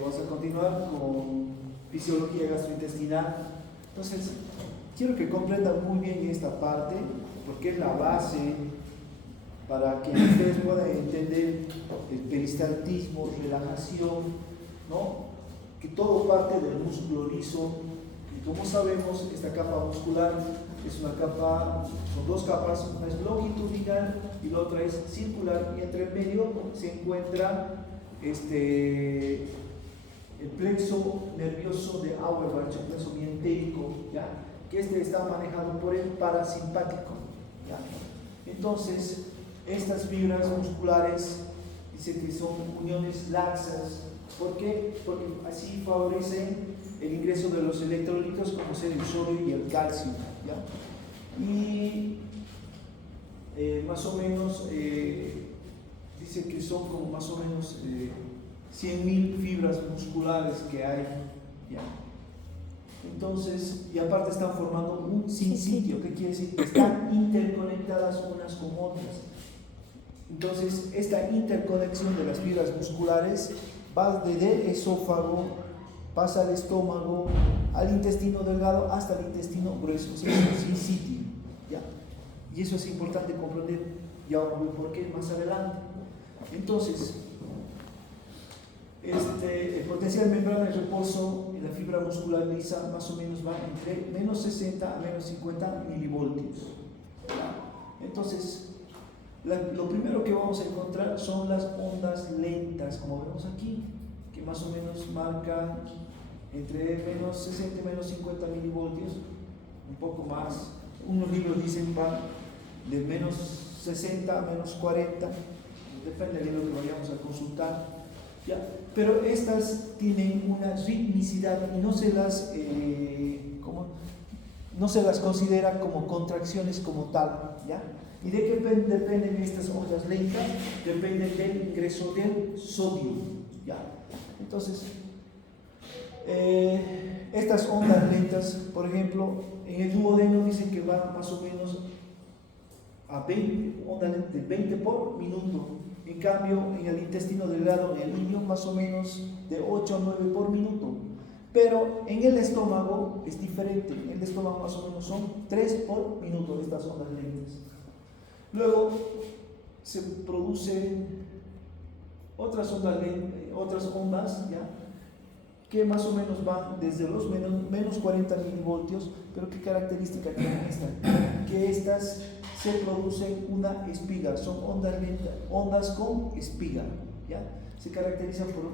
Vamos a continuar con fisiología gastrointestinal. Entonces, quiero que comprendan muy bien esta parte, porque es la base para que ustedes puedan entender el peristaltismo, relajación, ¿no? Que todo parte del músculo liso. Y como sabemos, esta capa muscular es una capa, son dos capas, una es longitudinal y la otra es circular, y entre medio se encuentra el plexo nervioso de Auerbach, el plexo mientérico, ¿ya? Que está manejado por el parasimpático, ¿ya? Entonces, estas fibras musculares dice que son uniones laxas. ¿Por qué? Porque así favorecen el ingreso de los electrolitos como ser el sodio y el calcio, ¿ya? Y más o menos dice que son como más o menos 100.000 fibras musculares que hay, ¿ya? Entonces, y aparte están formando un sinsitio. ¿Qué quiere decir? Están interconectadas unas con otras. Entonces, esta interconexión de las fibras musculares va desde el esófago, pasa al estómago, al intestino delgado, hasta el intestino grueso. Es un sinsitio, ¿ya? Y eso es importante comprender. Ya vamos a ver por qué más adelante. Entonces, el potencial membrana de reposo en la fibra muscular lisa más o menos va entre menos 60 a menos 50 milivoltios. Entonces, lo primero que vamos a encontrar son las ondas lentas, como vemos aquí, que más o menos marcan entre menos 60 y menos 50 milivoltios, un poco más. Unos libros dicen van de menos 60 a menos 40, depende de lo que vayamos a consultar, ¿ya? Pero estas tienen una ritmicidad y no se las considera como contracciones como tal, ¿ya? ¿Y de qué dependen estas ondas lentas? Dependen del ingreso del sodio, ¿ya? Entonces, estas ondas lentas, por ejemplo, en el duodeno dicen que van más o menos a 20, ondas de 20 por minuto. En cambio, en el intestino delgado, en el ilio, más o menos de 8 a 9 por minuto. Pero en el estómago es diferente. En el estómago más o menos son 3 por minuto estas ondas lentas. Luego se producen otras ondas, ¿ya? Que más o menos van desde los menos 40 milivoltios. Pero ¿qué característica tienen estas? Que estas se producen una espiga, son ondas lentas, ondas con espiga, ¿ya? Se caracterizan por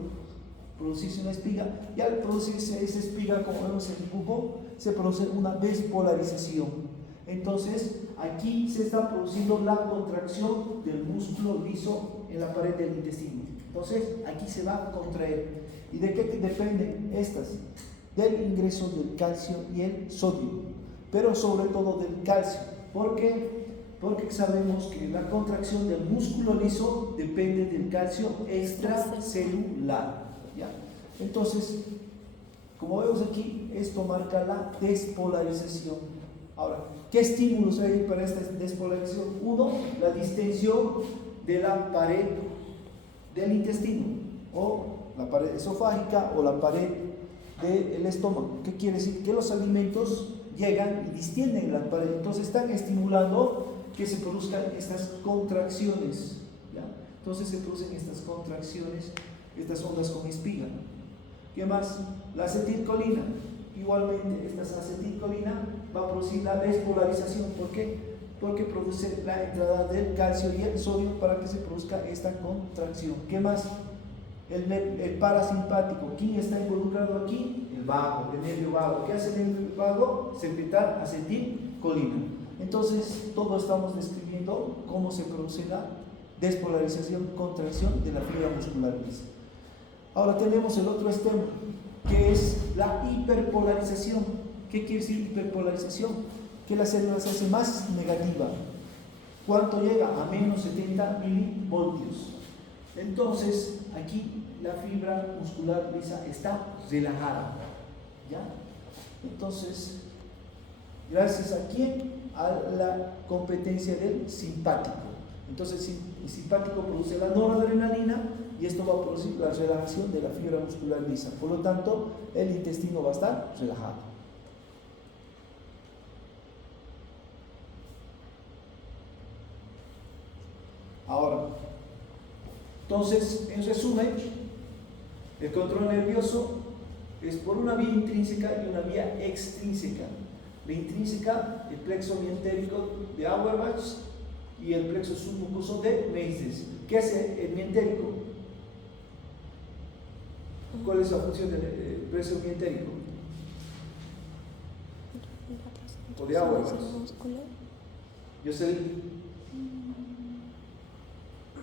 producirse una espiga, y al producirse esa espiga, como vemos en el dibujo, se produce una despolarización. Entonces, aquí se está produciendo la contracción del músculo liso en la pared del intestino. Entonces, aquí se va a contraer. ¿Y de qué dependen estas? Del ingreso del calcio y el sodio, pero sobre todo del calcio. ¿Por qué? Porque sabemos que la contracción del músculo liso depende del calcio extracelular, ¿ya? Entonces, como vemos aquí, esto marca la despolarización. Ahora, ¿qué estímulos hay para esta despolarización? Uno, la distensión de la pared del intestino, o la pared esofágica, o la pared del estómago. ¿Qué quiere decir? Que los alimentos llegan y distienden la pared, entonces están estimulando que se produzcan estas contracciones, ¿ya? Entonces se producen estas contracciones, estas ondas con espiga. ¿Qué más? La acetilcolina. Igualmente, esta acetilcolina va a producir la despolarización. ¿Por qué? Porque produce la entrada del calcio y el sodio para que se produzca esta contracción. ¿Qué más? El parasimpático. ¿Quién está involucrado aquí? El vago, el nervio vago. ¿Qué hace el nervio vago? Secretar acetilcolina. Entonces, todo estamos describiendo cómo se produce la despolarización, contracción de la fibra muscular lisa. Ahora tenemos el otro extremo, que es la hiperpolarización. ¿Qué quiere decir hiperpolarización? Que la célula se hace más negativa. ¿Cuánto llega? A menos 70 milivoltios. Entonces, aquí la fibra muscular lisa está relajada, ¿ya? Entonces, ¿gracias a quién? A la competencia del simpático. Entonces el simpático produce la noradrenalina y esto va a producir la relajación de la fibra muscular lisa. Por lo tanto, el intestino va a estar relajado. Ahora, entonces, en resumen, el control nervioso es por una vía intrínseca y una vía extrínseca. La intrínseca, el plexo mientérico de Auerbach y el plexo submucoso de Meisels. ¿Qué hace el mientérico? ¿Cuál es la función del plexo mientérico? ¿O de Auerbach? Yo sé.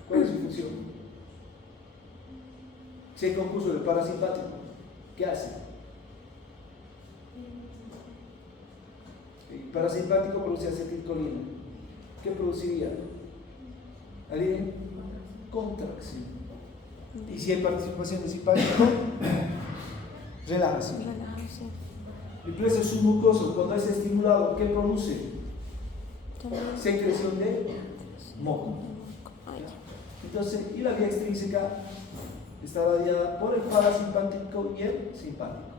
¿Cuál es su función? Si hay concurso del parasimpático, ¿qué hace? El parasimpático produce acetilcolina. ¿Qué produciría? ¿Alguien? Contracción. Y si hay participación del simpático, relajación. El plexo submucoso, cuando es estimulado, ¿qué produce? Secreción de moco. Entonces, y la vía extrínseca está radiada por el parasimpático y el simpático.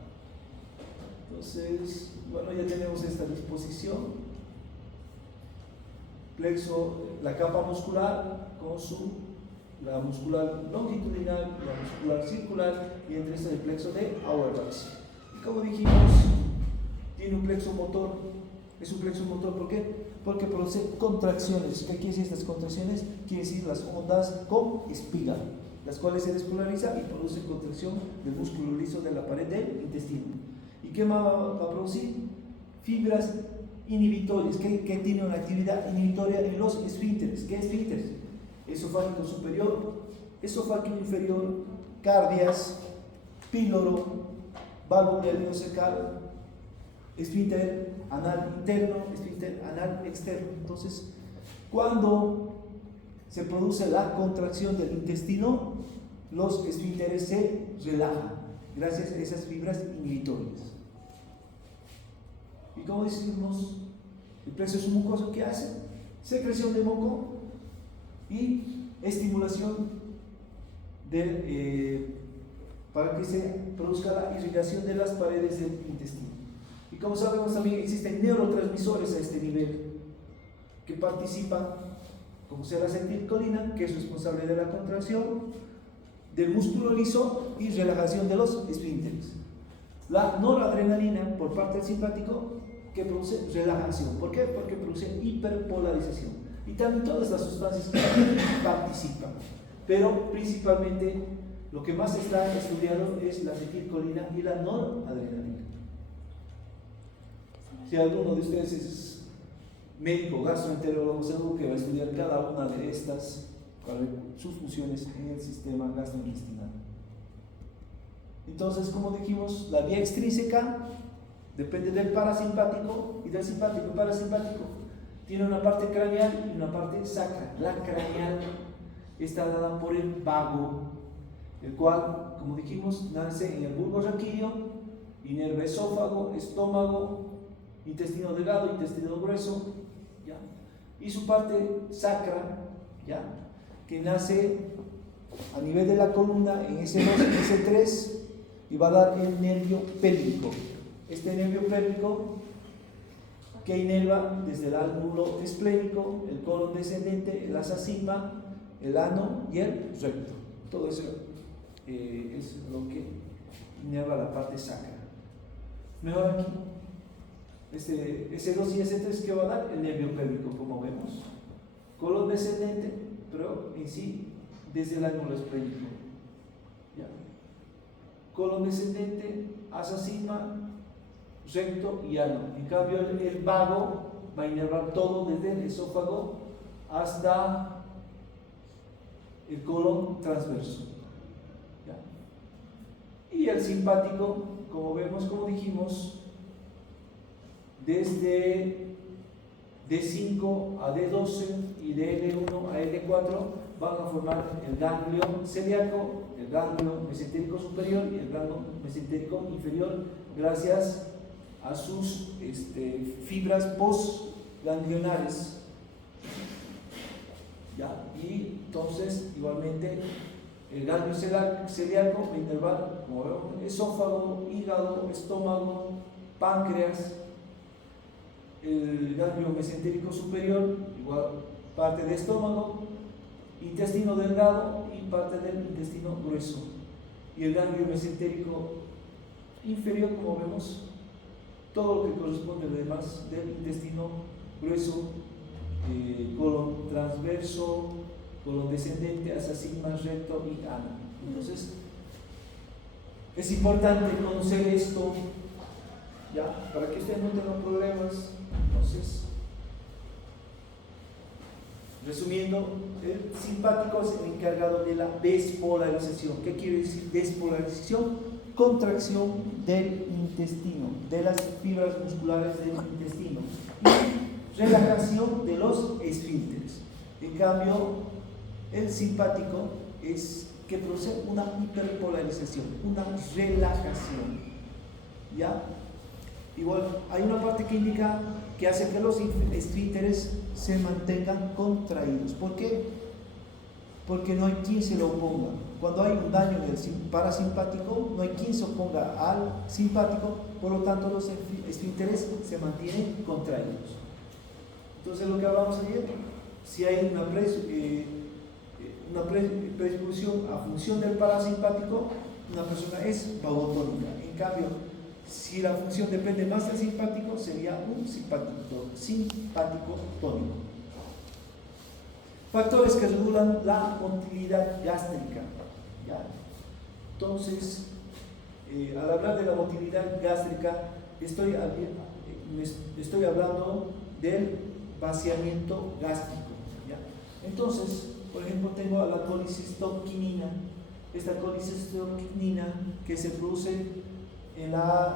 Entonces, bueno, ya tenemos esta disposición. Plexo, la capa muscular con la muscular longitudinal, la muscular circular y entre este el plexo de Auerbach. Y como dijimos, tiene un plexo motor. Es un plexo motor, ¿por qué? Porque produce contracciones. ¿Qué quiere decir estas contracciones? Quiere decir las ondas con espiga, las cuales se despolariza y produce contracción del músculo liso de la pared del intestino. ¿Y qué va a producir? Fibras inhibitorias, que tienen una actividad inhibitoria en los esfínteres. ¿Qué esfínteres? Esofágico superior, esofágico inferior, cardias, píloro, válvula ileocecal, esfínter anal interno, esfínter anal externo. Entonces, cuando se produce la contracción del intestino, los esfínteres se relajan gracias a esas fibras inhibitorias. Y como decimos, el plexo submucoso, ¿qué hace? Secreción de moco y estimulación para que se produzca la irrigación de las paredes del intestino. Y como sabemos, también existen neurotransmisores a este nivel que participan, como sea la acetilcolina, que es responsable de la contracción del músculo liso y relajación de los esfínteres. La noradrenalina, por parte del simpático, que produce relajación. ¿Por qué? Porque produce hiperpolarización. Y también todas las sustancias que participan. Pero principalmente lo que más está estudiado es la acetilcolina y la noradrenalina. Si alguno de ustedes es médico, gastroenterólogo, seguro que va a estudiar cada una de estas para ver sus funciones en el sistema gastrointestinal. Entonces, como dijimos, la vía extrínseca depende del parasimpático y del simpático. El parasimpático tiene una parte craneal y una parte sacra. La craneal está dada por el vago, el cual, como dijimos, nace en el bulbo raquídeo, inerva esófago, estómago, intestino delgado, intestino grueso, ¿ya? Y su parte sacra, ¿ya? Que nace a nivel de la columna en S2 y S3 y va a dar el nervio pélvico. Este nervio pélvico que inerva desde el ángulo esplénico, el colon descendente, el asa sigma, el ano y el recto. Todo eso es lo que inerva la parte sacra. Mejor aquí. S2 y S3 que va a dar el nervio pélvico, como vemos, colon descendente, pero en sí desde el ángulo esplénico, ¿ya? Colon descendente, asa sigma, recto y ano. En cambio el vago va a inervar todo desde el esófago hasta el colon transverso, ¿ya? Y el simpático, como vemos, como dijimos, desde D5 a D12 y de L1 a L4 van a formar el ganglio celíaco, el ganglio mesentérico superior y el ganglio mesentérico inferior, gracias a sus fibras postganglionares. ¿ya? Y entonces, igualmente, el ganglio celíaco va a inervar, como vemos, esófago, hígado, estómago, páncreas, el ganglio mesentérico superior, igual parte del estómago, intestino delgado y parte del intestino grueso. Y el ganglio mesentérico inferior, como vemos, todo lo que corresponde además del intestino grueso, colon transverso, colon descendente hacia sigma, recto y ano. Entonces, es importante conocer esto, ¿ya? Para que ustedes no tengan problemas. Entonces, resumiendo, el simpático es el encargado de la despolarización. ¿Qué quiere decir despolarización? Contracción del intestino, de las fibras musculares del intestino, y relajación de los esfínteres. En cambio, el simpático es que produce una hiperpolarización, una relajación. ¿Ya? Igual, hay una parte que indica que hace que los esfínteres se mantengan contraídos. ¿Por qué? Porque no hay quien se lo oponga. Cuando hay un daño en el parasimpático, no hay quien se oponga al simpático, por lo tanto los esfínteres se mantienen contraídos. Entonces, lo que hablamos ayer, si hay una predisposición a función del parasimpático, una persona es vagotónica. En cambio, si la función depende más del simpático, sería un simpático tónico. Factores que regulan la motilidad gástrica. ¿Ya? Entonces, al hablar de la motilidad gástrica, estoy hablando del vaciamiento gástrico. ¿Ya? Entonces, por ejemplo, tengo la colicistoquinina. Esta colicistoquinina que se produce en las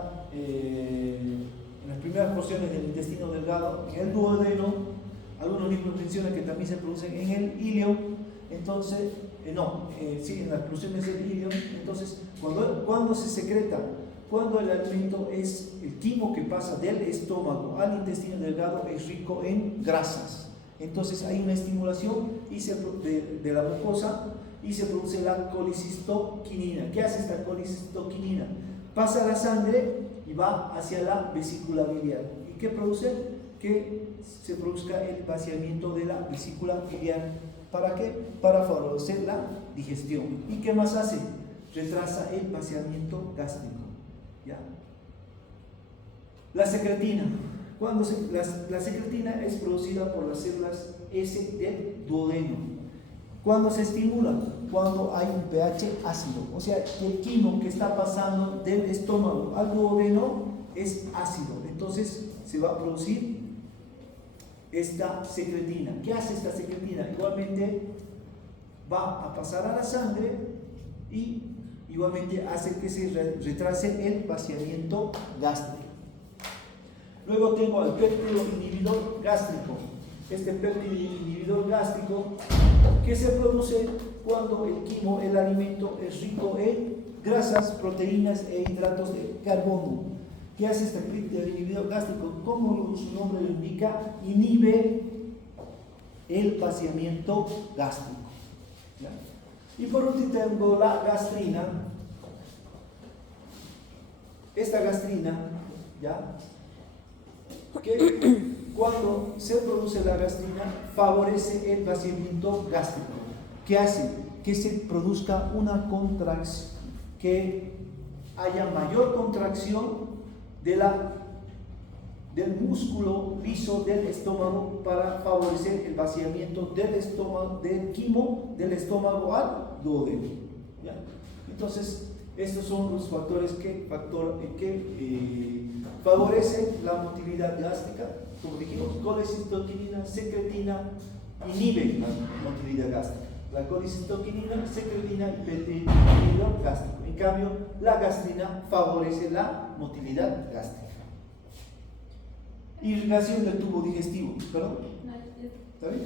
primeras porciones del intestino delgado, en el duodeno. Algunos libros mencionan que también se producen en el ilio. Entonces, en las porciones del ilio. Entonces, cuando se secreta, cuando el alimento es el quimo que pasa del estómago al intestino delgado, es rico en grasas. Entonces hay una estimulación de la mucosa y se produce la colicistoquinina. ¿Qué hace esta colicistoquinina? Pasa a la sangre y va hacia la vesícula biliar. ¿Y qué produce? Que se produzca el vaciamiento de la vesícula biliar. ¿Para qué? Para favorecer la digestión. ¿Y qué más hace? Retrasa el vaciamiento gástrico. ¿Ya? La secretina. La secretina es producida por las células S del duodeno. ¿Cuándo se estimula? Cuando hay un pH ácido. O sea, el quimo que está pasando del estómago al duodeno es ácido. Entonces se va a producir esta secretina. ¿Qué hace esta secretina? Igualmente va a pasar a la sangre y igualmente hace que se retrase el vaciamiento gástrico. Luego tengo al péptido inhibidor gástrico. Este péptido inhibidor gástrico que se produce cuando el alimento es rico en grasas, proteínas e hidratos de carbono. ¿Qué hace este péptido inhibidor gástrico? Como su nombre lo indica, inhibe el vaciamiento gástrico. ¿Ya? Y por último tengo la gastrina. Esta gastrina, ¿ya? Que cuando se produce la gastrina favorece el vaciamiento gástrico. ¿Qué hace? Que se produzca una contracción, que haya mayor contracción del músculo liso del estómago para favorecer el vaciamiento del estómago, del quimo del estómago al duodeno. ¿Ya? Entonces, estos son los factores que favorecen la motilidad gástrica. Como dijimos, colicistoquinina, secretina inhibe la motilidad gástrica. La colicistoquinina, secretina y péptido inhibidor gástrico. En cambio, la gastrina favorece la motilidad gástrica. Irrigación del tubo digestivo. ¿Perdón? ¿Está bien?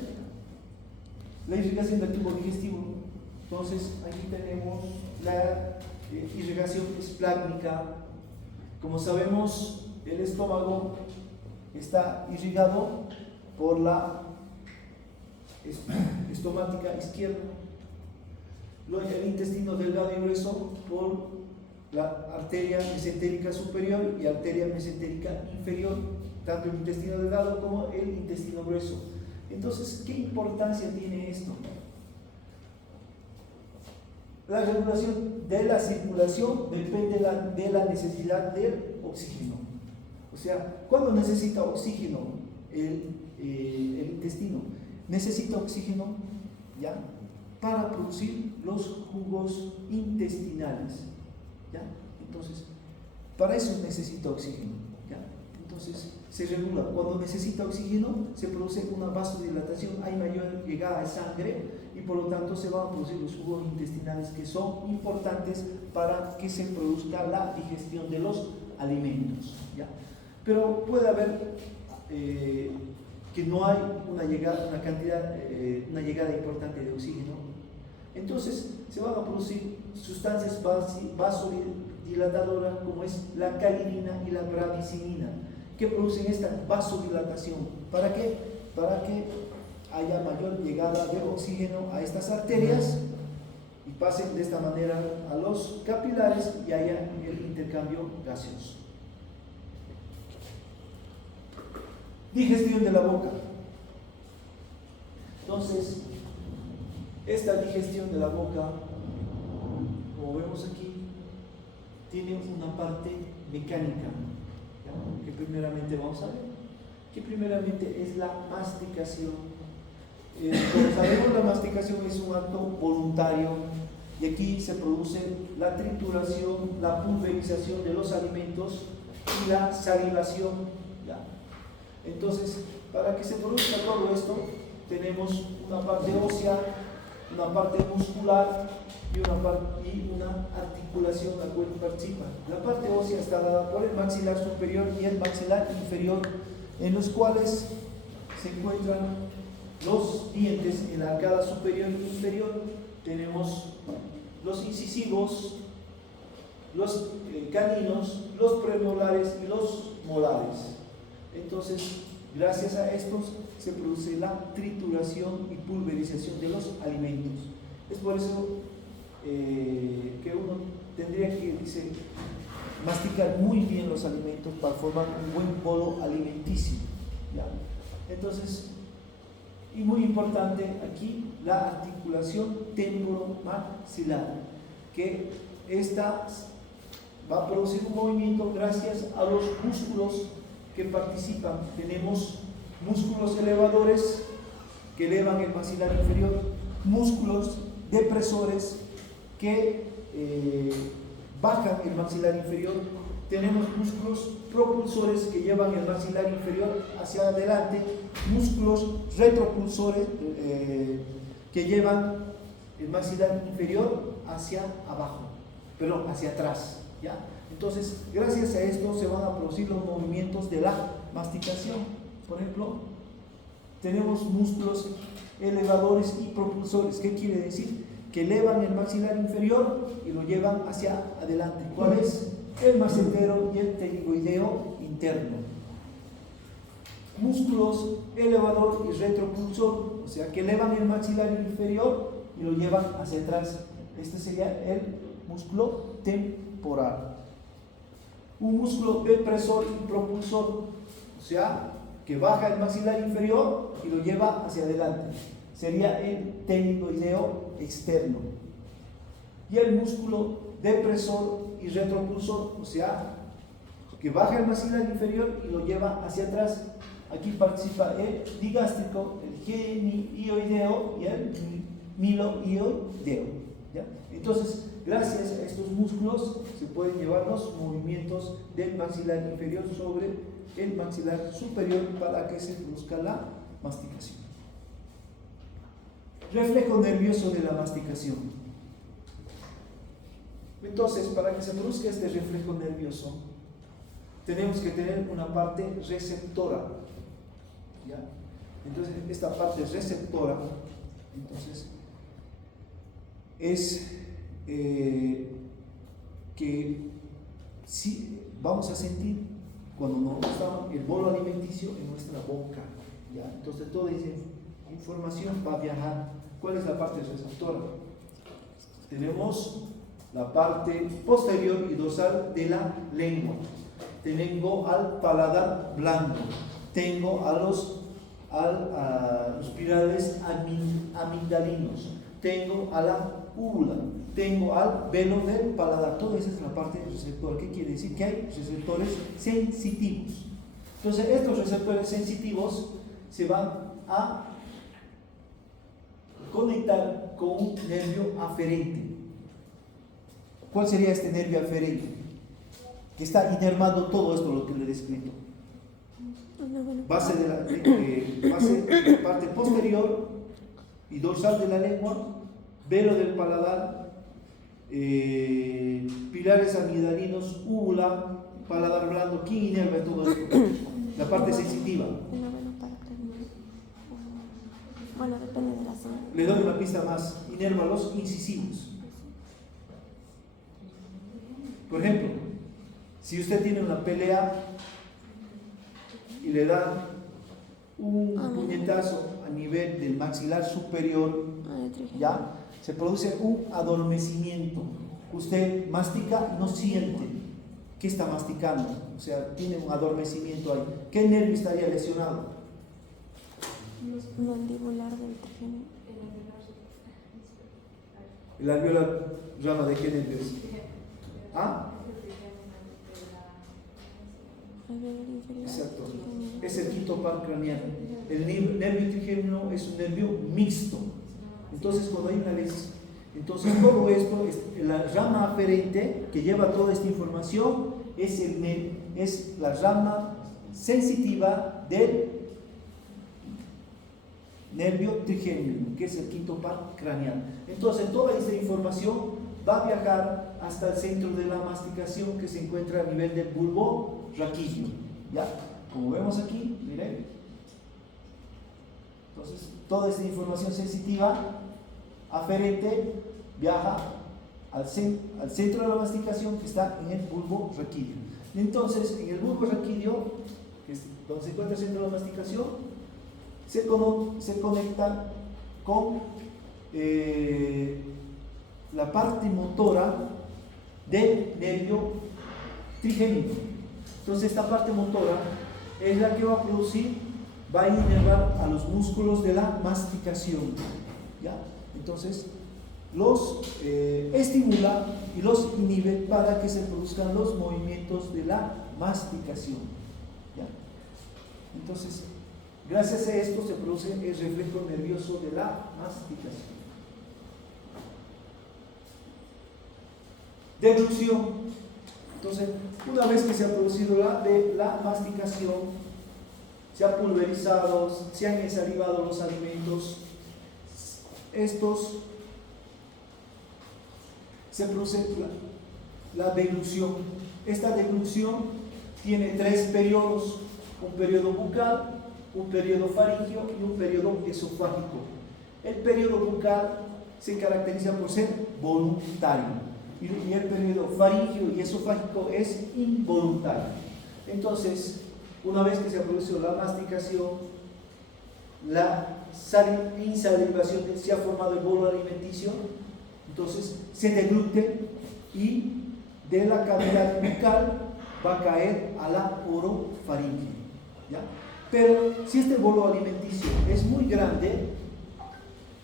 La irrigación del tubo digestivo. Entonces, aquí tenemos la irrigación esplácnica. Como sabemos, el estómago está irrigado por la estomática izquierda, el intestino delgado y grueso por la arteria mesentérica superior y arteria mesentérica inferior, tanto el intestino delgado como el intestino grueso. Entonces, ¿qué importancia tiene esto? La regulación de la circulación depende de la necesidad del oxígeno. O sea, ¿cuándo necesita oxígeno el intestino? Necesita oxígeno, ¿ya?, para producir los jugos intestinales, ¿ya? Entonces, para eso necesita oxígeno, ¿ya? Entonces, se regula. Cuando necesita oxígeno, se produce una vasodilatación, hay mayor llegada de sangre y por lo tanto se van a producir los jugos intestinales, que son importantes para que se produzca la digestión de los alimentos, ¿ya? Pero puede haber que no hay una llegada importante de oxígeno. Entonces se van a producir sustancias vasodilatadoras como es la calinina y la bradicinina, que producen esta vasodilatación. ¿Para qué? Para que haya mayor llegada de oxígeno a estas arterias y pasen de esta manera a los capilares y haya el intercambio gaseoso. Digestión de la boca. Entonces, esta digestión de la boca, como vemos aquí, tiene una parte mecánica, ¿ya?, que primeramente vamos a ver, que primeramente es la masticación. Como sabemos, la masticación es un acto voluntario y aquí se produce la trituración, la pulverización de los alimentos y la salivación, ¿ya? Entonces, para que se produzca todo esto, tenemos una parte ósea, una parte muscular y una articulación la cual participa. La parte ósea está dada por el maxilar superior y el maxilar inferior, en los cuales se encuentran los dientes en la arcada superior e inferior. Tenemos los incisivos, los caninos, los premolares y los molares. Entonces, gracias a estos se produce la trituración y pulverización de los alimentos. Es por eso que uno tendría que masticar muy bien los alimentos para formar un buen bolo alimenticio, ¿ya? Entonces, y muy importante aquí, la articulación temporomaxilar, que esta va a producir un movimiento gracias a los músculos que participan. Tenemos músculos elevadores que elevan el maxilar inferior, músculos depresores que bajan el maxilar inferior, tenemos músculos propulsores que llevan el maxilar inferior hacia adelante, músculos retropulsores que llevan el maxilar inferior hacia abajo, perdón, hacia atrás, ¿ya? Entonces, gracias a esto se van a producir los movimientos de la masticación. Por ejemplo, tenemos músculos elevadores y propulsores. ¿Qué quiere decir? Que elevan el maxilar inferior y lo llevan hacia adelante. ¿Cuál es? El macetero y el pterigoideo interno. Músculos elevador y retropulsor, o sea, que elevan el maxilar inferior y lo llevan hacia atrás. Este sería el músculo temporal. Un músculo depresor y propulsor, o sea, que baja el maxilar inferior y lo lleva hacia adelante, sería el pterigoideo externo. Y el músculo depresor y retropulsor, o sea, que baja el maxilar inferior y lo lleva hacia atrás. Aquí participa el digástrico, el genioideo y el miloioideo, ¿ya? Entonces, gracias a estos músculos se pueden llevar los movimientos del maxilar inferior sobre el maxilar superior para que se produzca la masticación. Reflejo nervioso de la masticación. Entonces, para que se produzca este reflejo nervioso, tenemos que tener una parte receptora, ¿ya? Entonces, esta parte receptora, entonces, es que si vamos a sentir cuando nos está el bolo alimenticio en nuestra boca, ¿ya? Entonces todo dice información va a viajar. ¿Cuál es la parte receptora? Tenemos la parte posterior y dorsal de la lengua. Tengo al paladar blando. Tengo a los pilares amigdalinos. Tengo a la úvula. Tengo al velo del paladar. Toda esa es la parte receptora. ¿Qué quiere decir? Que hay receptores sensitivos. Entonces, estos receptores sensitivos se van a conectar con un nervio aferente. ¿Cuál sería este nervio aferente? Que está inervando todo esto, lo que le he descrito. Base de la parte posterior y dorsal de la lengua, velo del paladar, pilares amigdalinos, úvula, paladar blando. ¿Quién inerva todo esto? La parte sensitiva. Bueno, depende de la zona. Le doy una pista más. Inerva los incisivos. Por ejemplo, si usted tiene una pelea y le da un puñetazo a nivel del maxilar superior, ya se produce un adormecimiento. Usted mastica y no siente que está masticando, o sea, tiene un adormecimiento ahí. ¿Qué nervio estaría lesionado? Mandibular del trigémino. ¿El alveolar rama de qué nervio es? ¿Ah? Exacto. Es el quinto par craneal. El nervio trigémino es un nervio mixto. Entonces, cuando hay una lesión, entonces todo esto, la rama aferente que lleva toda esta información es la rama sensitiva del nervio trigémino, que es el quinto par craneal. Entonces, toda esta información va a viajar hasta el centro de la masticación, que se encuentra a nivel del bulbo raquídeo. ¿Ya? Como vemos aquí, miren. Entonces, toda esta información sensitiva aferente viaja al centro de la masticación, que está en el bulbo raquídeo. Entonces, en el bulbo raquídeo, que es donde se encuentra el centro de la masticación, se conecta con la parte motora del nervio trigémino. Entonces, esta parte motora es la que va a producir, va a inervar a los músculos de la masticación. ¿Ya? Entonces, los estimula y los inhibe para que se produzcan los movimientos de la masticación. ¿Ya? Entonces, gracias a esto se produce el reflejo nervioso de la masticación. Deglución. Entonces, una vez que se ha producido la masticación, se han pulverizado, se han ensalivado los alimentos, se produce la deglución. Esta deglución tiene 3 periodos: un periodo bucal, un periodo faríngeo y un periodo esofágico. El periodo bucal se caracteriza por ser voluntario y el periodo faríngeo y esofágico es involuntario. Entonces, una vez que se ha producido la masticación, la insalivación, se ha formado el bolo alimenticio, entonces se deglute y de la cavidad bucal va a caer a la orofaringe. ¿Ya? Pero si este bolo alimenticio es muy grande,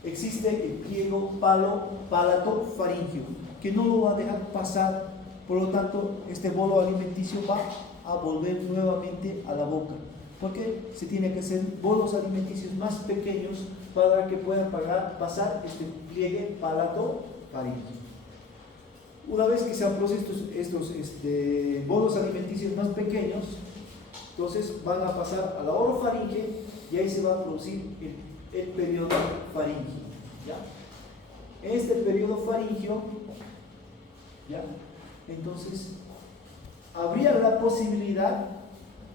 existe el pliego palato-faríngeo, que no lo va a dejar pasar. Por lo tanto, este bolo alimenticio va a volver nuevamente a la boca, porque se tiene que hacer bolos alimenticios más pequeños para que puedan pasar este pliegue palato-faríngeo. Una vez que se han producido estos bolos alimenticios más pequeños, entonces van a pasar a la orofaringe y ahí se va a producir el periodo faríngeo. ¿Ya? En este periodo faríngeo, ¿ya? Entonces, habría la posibilidad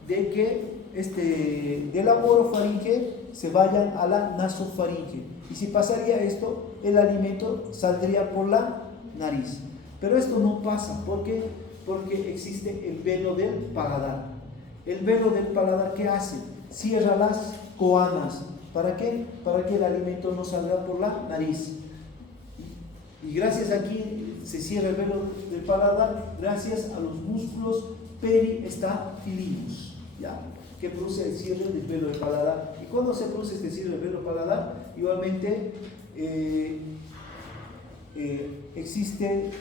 de que de la orofaringe se vayan a la nasofaringe. Y si pasaría esto, el alimento saldría por la nariz. Pero esto no pasa. ¿Por qué? Porque existe el velo del paladar. El velo del paladar, ¿qué hace? Cierra las coanas ¿Para qué? Para que el alimento no salga por la nariz. Y gracias a aquí se cierra el velo del paladar, gracias a los músculos periestafilinos, ¿ya? Que produce el cierre del velo del paladar. Y cuando se produce este cierre del velo del paladar, igualmente existe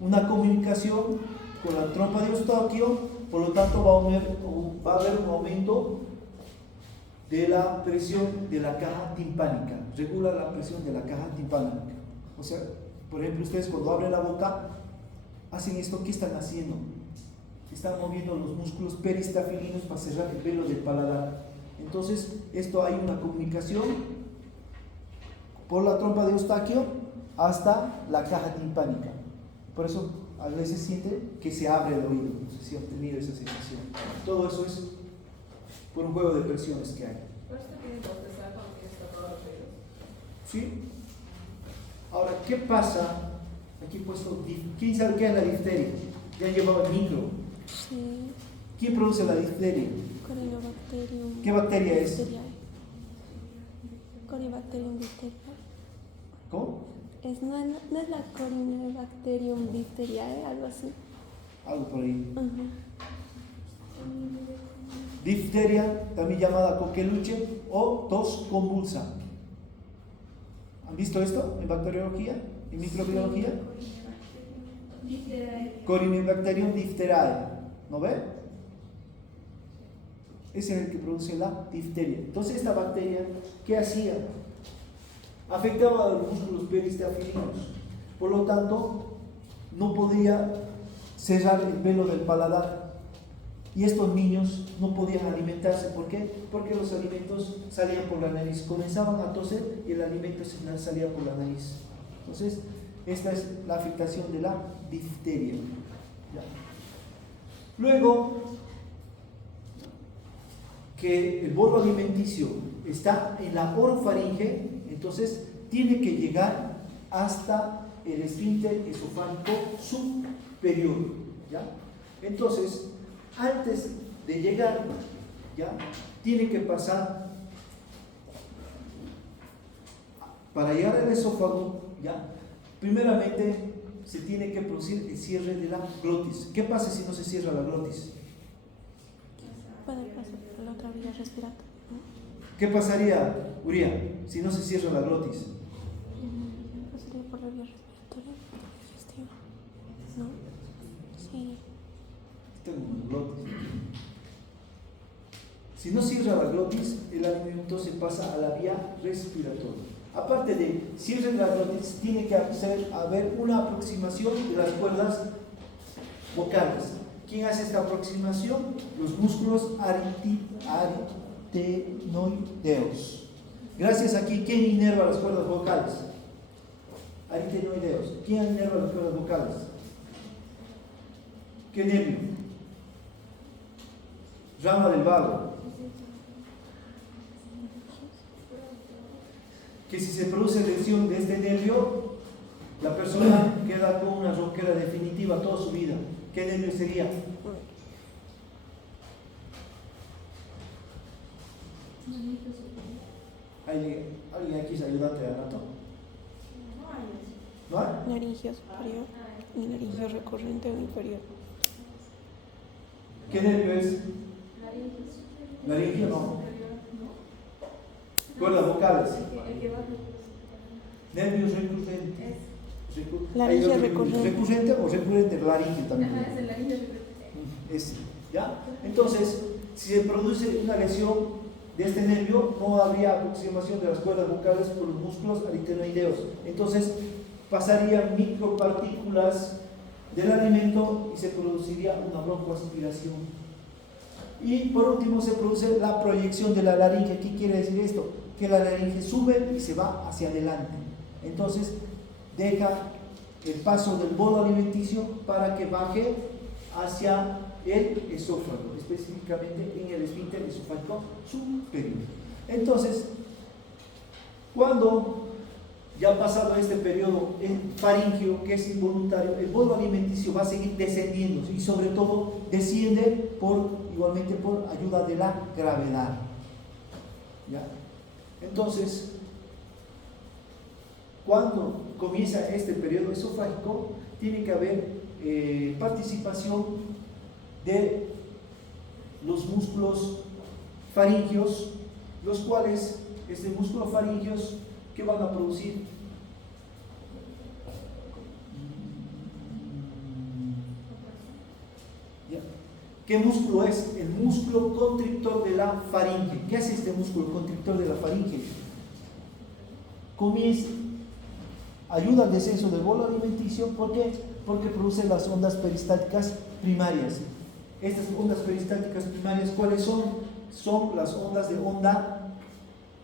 una comunicación con la trompa de Eustaquio, por lo tanto va a haber un aumento de la presión de la caja timpánica, regula la presión de la caja timpánica. O sea, por ejemplo, ustedes cuando abren la boca, hacen esto, ¿qué están haciendo? Están moviendo los músculos peristafilinos para cerrar el velo del paladar. Entonces, esto hay una comunicación por la trompa de Eustaquio hasta la caja timpánica. Por eso, a veces siente que se abre el oído. No sé si han tenido esa sensación. Todo eso es por un juego de presiones que hay. ¿Por esto tiene bostezar cuando tienes tapados los oídos? ¿Sí? Ahora, ¿qué pasa? Aquí he puesto, ¿quién sabe qué es la difteria? Ya han llevado el micro. Sí. ¿Quién produce la difteria? Corynebacterium. ¿Qué bacteria es? Difteriae. Corynebacterium difteriae. ¿Cómo? No es la Corynebacterium difteriae, algo así. Algo por ahí. Ajá. Difteria, también llamada coqueluche o tos convulsa. ¿Han visto esto en bacteriología? ¿En microbiología? Corynebacterium diphtheriae. ¿No ve? Ese es el que produce la difteria. Entonces esta bacteria, ¿qué hacía? Afectaba a los músculos peristafilinos. Por lo tanto, no podía cerrar el velo del paladar. Y estos niños no podían alimentarse. ¿Por qué? Porque los alimentos salían por la nariz. Comenzaban a toser y el alimento salía por la nariz. Entonces, esta es la afectación de la difteria. ¿Ya? Luego, que el bolo alimenticio está en la orofaringe, entonces tiene que llegar hasta el esfínter esofágico superior. ¿Ya? Entonces, antes de llegar, ¿ya? Tiene que pasar, para llegar al esófago, ¿ya? Primeramente se tiene que producir el cierre de la glotis. ¿Qué pasa si no se cierra la glotis? Puede pasar por la otra vía respiratoria, ¿no? ¿Qué pasaría, Uría, si no se cierra la glotis? Pasaría por la vía respiratoria digestiva, ¿no? Sí. Tengo una glotis. Si no cierra la glotis, el alimento se pasa a la vía respiratoria. Aparte de cierre de la glotis, tiene que haber una aproximación de las cuerdas vocales. ¿Quién hace esta aproximación? Los músculos aritenoideos. Gracias aquí, ¿quién inerva las cuerdas vocales? Aritenoideos. ¿Quién inerva las cuerdas vocales? ¿Qué nervio? Rama del vago. Que si se produce lesión de este nervio, la persona queda con una ronquera definitiva toda su vida. ¿Qué nervio sería? ¿Alguien aquí es ayudante de Anato? ¿No hay? Naringio superior y naringio recurrente o inferior. ¿Qué nervio es? Laringio no. Cuerdas vocales. Nervios recurrentes. Laringio recurrente. Recurrente o recurrente laringio también. Ajá, es el laringio recurrente. Ese, ¿ya? Entonces, si se produce una lesión de este nervio, no habría aproximación de las cuerdas vocales por los músculos aritenoideos. Entonces, pasarían micropartículas del alimento y se produciría una broncoaspiración. Y por último se produce la proyección de la laringe. ¿Qué quiere decir esto? Que la laringe sube y se va hacia adelante. Entonces deja el paso del bolo alimenticio para que baje hacia el esófago, específicamente en el esfínter esofágico superior. Entonces, cuando ya ha pasado este periodo en faringio, que es involuntario, el bolo alimenticio va a seguir descendiendo y sobre todo desciende igualmente por ayuda de la gravedad. ¿Ya? Entonces, cuando comienza este periodo esofágico, tiene que haber participación de los músculos faringios, los cuales, este músculo faringios, ¿qué van a producir? ¿Ya? ¿Qué músculo es? El músculo constrictor de la faringe. ¿Qué hace este músculo constrictor de la faringe? Comienza, ayuda al descenso del bolo alimenticio. ¿Por qué? Porque produce las ondas peristálticas primarias. Estas ondas peristálticas primarias, ¿cuáles son? Son las ondas de onda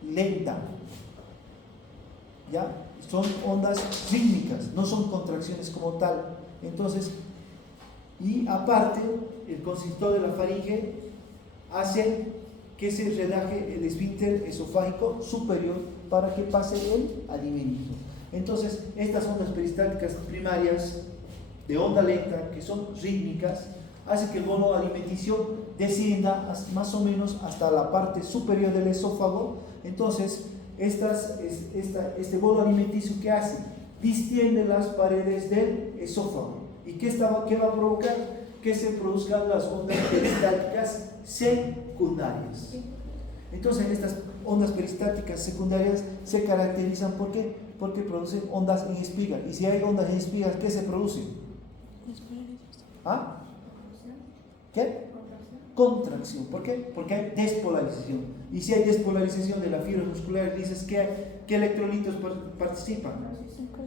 lenta. ¿Ya? Son ondas rítmicas, no son contracciones como tal. Entonces, y aparte, el constrictor de la faringe hace que se relaje el esfínter esofágico superior para que pase el alimento. Entonces, estas ondas peristálticas primarias de onda lenta, que son rítmicas, hace que el bolo alimenticio descienda más o menos hasta la parte superior del esófago. Entonces, este bolo alimenticio, ¿qué hace? Distiende las paredes del esófago. ¿Y qué va a provocar? Que se produzcan las ondas peristálticas secundarias. Entonces, estas ondas peristálticas secundarias se caracterizan ¿por qué? Porque producen ondas en espiga. Y si hay ondas en espiga, ¿qué se produce? ¿Ah? ¿Qué? Contracción. ¿Por qué? Porque hay despolarización. Y si hay despolarización de la fibra muscular, dices ¿qué electrolitos participan?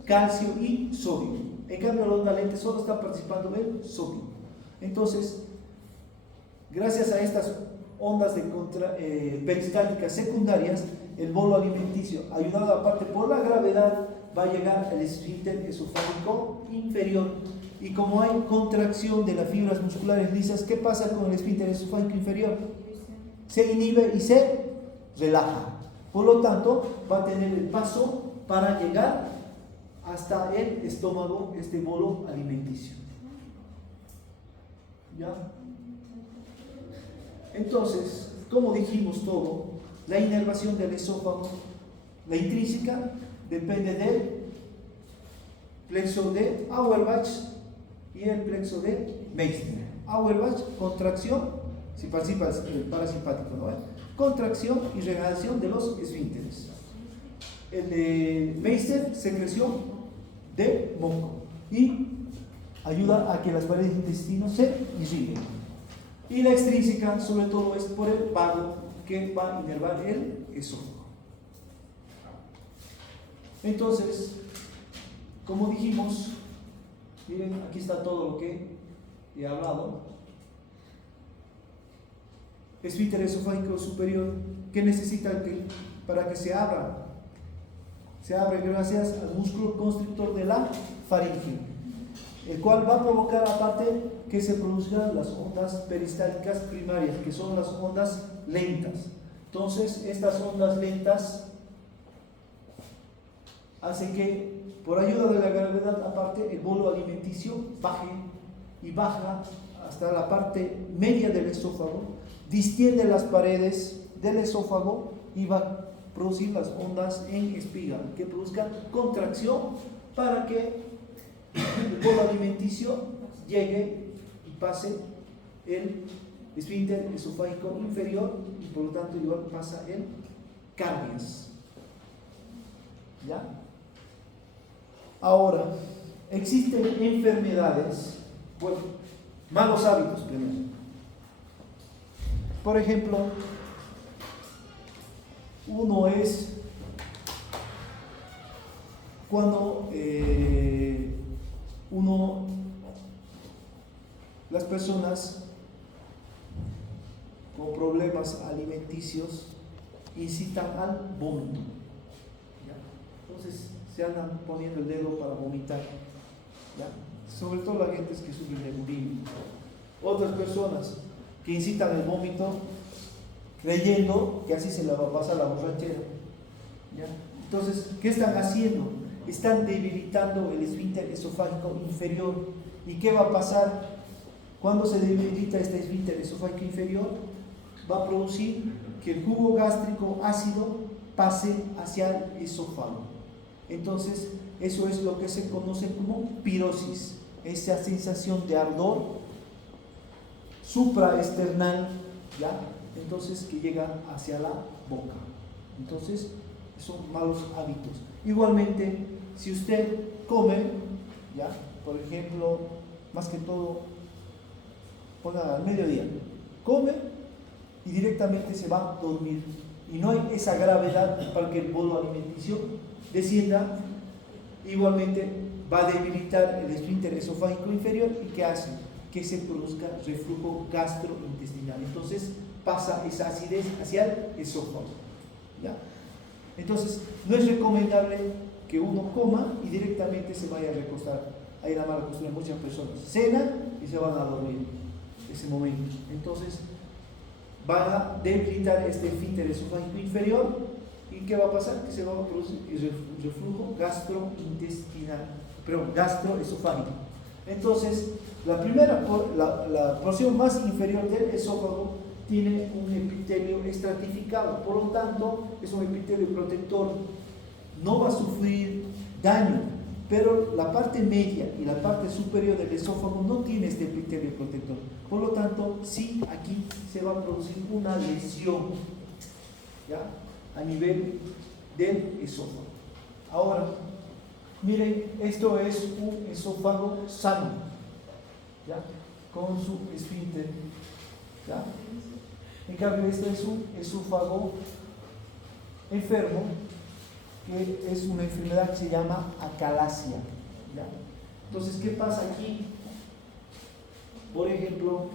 Calcio y sodio. En cambio, la onda lenta solo está participando el sodio. Entonces, gracias a estas ondas peristálticas secundarias, el bolo alimenticio, ayudado aparte por la gravedad, va a llegar al esfínter esofágico inferior. Y como hay contracción de las fibras musculares lisas, ¿qué pasa con el esfínter esofágico inferior? Se inhibe y se relaja. Por lo tanto, va a tener el paso para llegar hasta el estómago, este bolo alimenticio. ¿Ya? Entonces, como dijimos todo, la inervación del esófago, la intrínseca, depende del plexo de Auerbach y el plexo de Meissner. Auerbach, contracción, si participa el parasimpático, ¿no? Contracción y relajación de los esfínteres. El de Meissner, secreción de moco y ayuda a que las paredes del intestino se irriguen. Y la extrínseca, sobre todo, es por el vago que va a inervar el esófago. Entonces, como dijimos, miren, aquí está todo lo que he hablado. Esfínter esofágico superior, ¿qué necesita para que se abra? Se abre gracias al músculo constrictor de la faringe, el cual va a provocar aparte que se produzcan las ondas peristálticas primarias, que son las ondas lentas. Entonces, estas ondas lentas hacen que, por ayuda de la gravedad aparte, el bolo alimenticio baje y baja hasta la parte media del esófago, distiende las paredes del esófago y va a producir las ondas en espiga, que produzcan contracción para que el bolo alimenticio llegue y pase el esfínter esofágico inferior y por lo tanto igual pasa el cardias. ¿Ya? Ahora, existen enfermedades, bueno, malos hábitos primero. Por ejemplo, uno es cuando las personas con problemas alimenticios incitan al vómito. ¿Ya? Entonces se andan poniendo el dedo para vomitar. ¿Ya? Sobre todo la gente que sufre de bulimia. Otras personas que incitan el vómito creyendo que así se la va a pasar la borrachera. ¿Ya? Entonces, ¿qué están haciendo? Están debilitando el esfínter esofágico inferior. ¿Y qué va a pasar? Cuando se debilita este esfínter esofágico inferior, va a producir que el jugo gástrico ácido pase hacia el esófago. Entonces, eso es lo que se conoce como pirosis, esa sensación de ardor supraesternal, ¿ya? Entonces, que llega hacia la boca. Entonces, son malos hábitos. Igualmente, si usted come, ¿ya? Por ejemplo, más que todo, ponga al mediodía, come y directamente se va a dormir. Y no hay esa gravedad para que el bolo alimenticio descienda. Igualmente va a debilitar el esfínter esofágico inferior y ¿qué hace? Que se produzca reflujo gastrointestinal. Entonces pasa esa acidez hacia el esófago, ¿ya? Entonces no es recomendable que uno coma y directamente se vaya a recostar. Hay una mala costumbre, muchas personas cenan y se van a dormir ese momento. Entonces va a debilitar este esfínter esofágico inferior y ¿qué va a pasar? Que se va a producir el reflujo gastrointestinal, perdón, gastroesofágico. Entonces la porción más inferior del esófago tiene un epitelio estratificado, por lo tanto es un epitelio protector, no va a sufrir daño, pero la parte media y la parte superior del esófago no tiene este epitelio protector, por lo tanto sí aquí se va a producir una lesión, ¿ya? A nivel del esófago. Ahora, miren, esto es un esófago sano, ¿ya? Con su esfínter, ¿ya? En cambio, este es un esófago enfermo, que es una enfermedad que se llama acalasia, ¿ya? Entonces, ¿qué pasa aquí? Por ejemplo,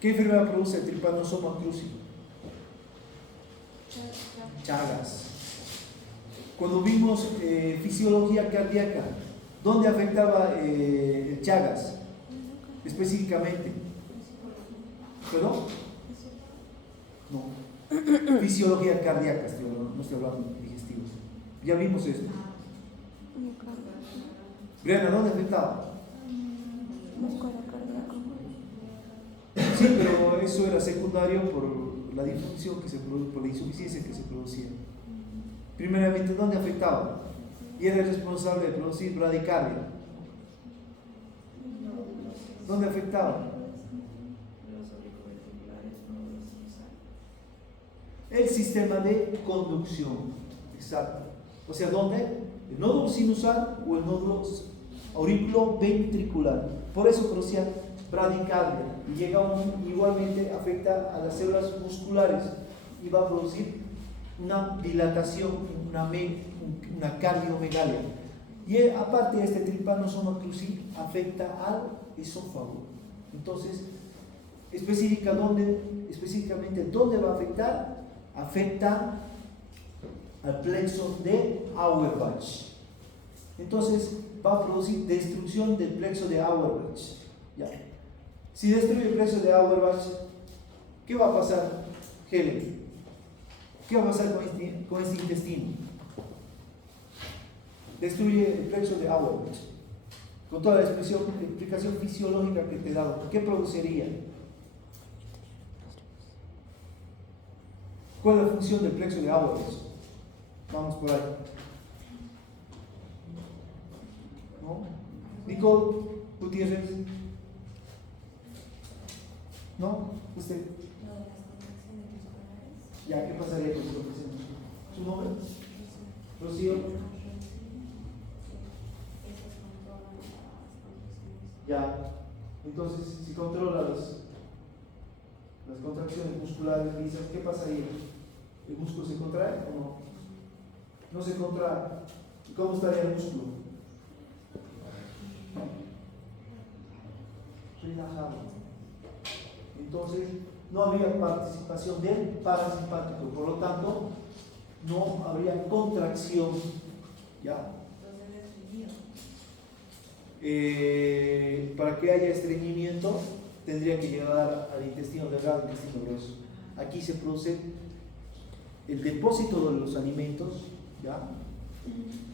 ¿qué enfermedad produce el Trypanosoma cruzi? Chagas. Cuando vimos fisiología cardíaca, ¿dónde afectaba el Chagas? Específicamente. ¿Perdón? No. Fisiología cardíaca, no estoy hablando de digestivos. Ya vimos esto. Briana, ¿dónde afectaba? Sí, pero eso era secundario por la disfunción que se produce, por la insuficiencia que se producía. Primeramente, ¿dónde afectaba? Y era el responsable de producir bradicardia. ¿Dónde afectaba? El sistema de conducción, exacto. O sea, ¿dónde? El nódulo sinusal o el nódulo auriculoventricular. Por eso producía bradicardia y igualmente afecta a las células musculares y va a producir una dilatación, una cardiomegalia. Y aparte, este Trypanosoma cruzi afecta al esófago. Entonces, específicamente, ¿dónde va a afectar? Afecta al plexo de Auerbach. Entonces, va a producir destrucción del plexo de Auerbach. ¿Ya? Si destruye el plexo de Auerbach, ¿qué va a pasar, Helen? ¿Qué va a pasar con este intestino? Destruye el plexo de Auerbach. Con toda la explicación fisiológica que te he dado, ¿qué produciría? ¿Cuál es la función del plexo de Auerbach? Vamos por ahí. ¿No? Nicole Gutiérrez. ¿No? ¿Usted? Ya, ¿qué pasaría con su contracción? ¿Su nombre? Rocío. Ya. Entonces, si controla las contracciones musculares lisas, ¿qué pasaría? ¿El músculo se contrae o no? No se contrae. ¿Cómo estaría el músculo? Relajado. Entonces, no habría participación del parasimpático, por lo tanto, no habría contracción. ¿Ya? Para que haya estreñimiento, tendría que llegar al intestino delgado, al intestino grueso. Aquí se produce el depósito de los alimentos, ¿ya?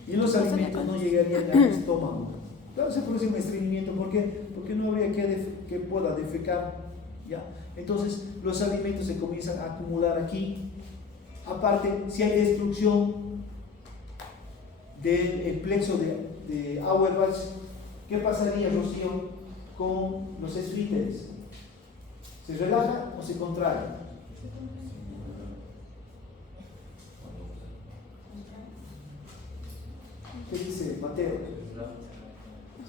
Y los alimentos no llegarían al estómago. Claro, se produce un estreñimiento. ¿Por qué? Porque no habría que pueda defecar, ¿ya? Entonces los alimentos se comienzan a acumular aquí Aparte, si hay destrucción del plexo de Auerbach, ¿qué pasaría, Rocío, con los esfínteres? ¿Se relaja o se contrae? ¿Qué dice Mateo?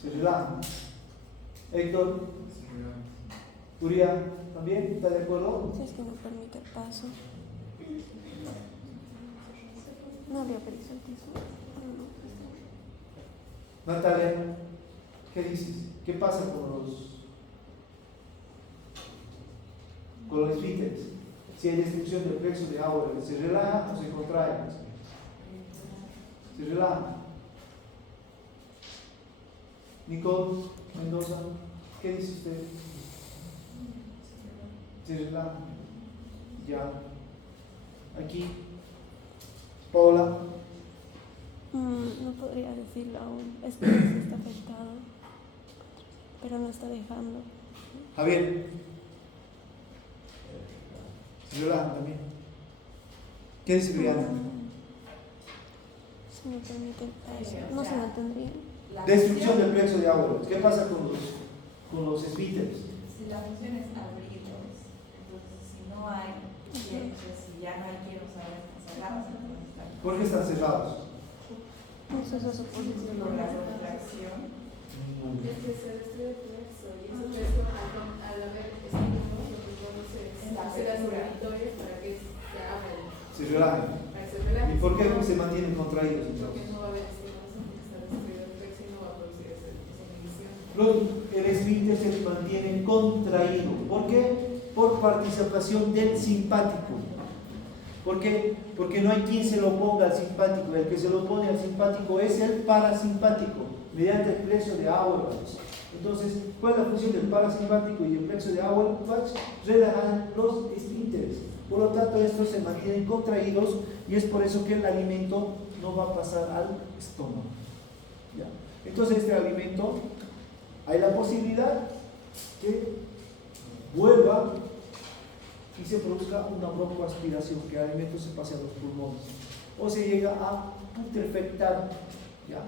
Se relaja. Héctor, Turia, ¿también? ¿Está de acuerdo? Si es que no permite el paso. No habría perdido el piso. Natalia, ¿qué dices? ¿Qué pasa con los esfínteres? Si hay destrucción del plexo de Auerbach, ¿se relaja o se contrae? Se relaja. Nicole Mendoza, ¿qué dice usted? Se relaja. Ya. Aquí. Paola. No podría decirlo aún. Es que sí está afectado, pero no está dejando. Javier. Se relaja también. ¿Qué dice Brianna? Si me permiten, no se lo tendría. Destrucción del plexo de Auerbach. ¿Qué pasa con los esfínteres? Si la función es abrirlos, entonces si no hay, si ya no hay quiero saber, cerrados, entonces están. ¿Por qué están cerrados? Eso es la suposición. Por la contracción. Es que se destruye el plexo y ese plexo al haber estímulos, lo que produce es la circulatoria para que se abra, Se relajan. para que se relaje. ¿Y por qué se mantienen contraídos Porque entonces? no va a haber estimulación, porque está destruido el plexo y no va a producir esa inhibición. El esfínter se mantiene contraído. ¿Por qué? Por participación del simpático. ¿Por qué? Porque no hay quien se lo ponga al simpático. El que se lo pone al simpático es el parasimpático, mediante el plexo de Auerbach. Entonces, ¿cuál es la función del parasimpático y el plexo de Auerbach? Relajar los esfínteres. Por lo tanto, estos se mantienen contraídos y es por eso que el alimento no va a pasar al estómago. ¿Ya? Entonces, este alimento, hay la posibilidad que vuelva y se produzca una broncoaspiración, que el alimento se pase a los pulmones, o se llega a putrefactar. ¿Ya?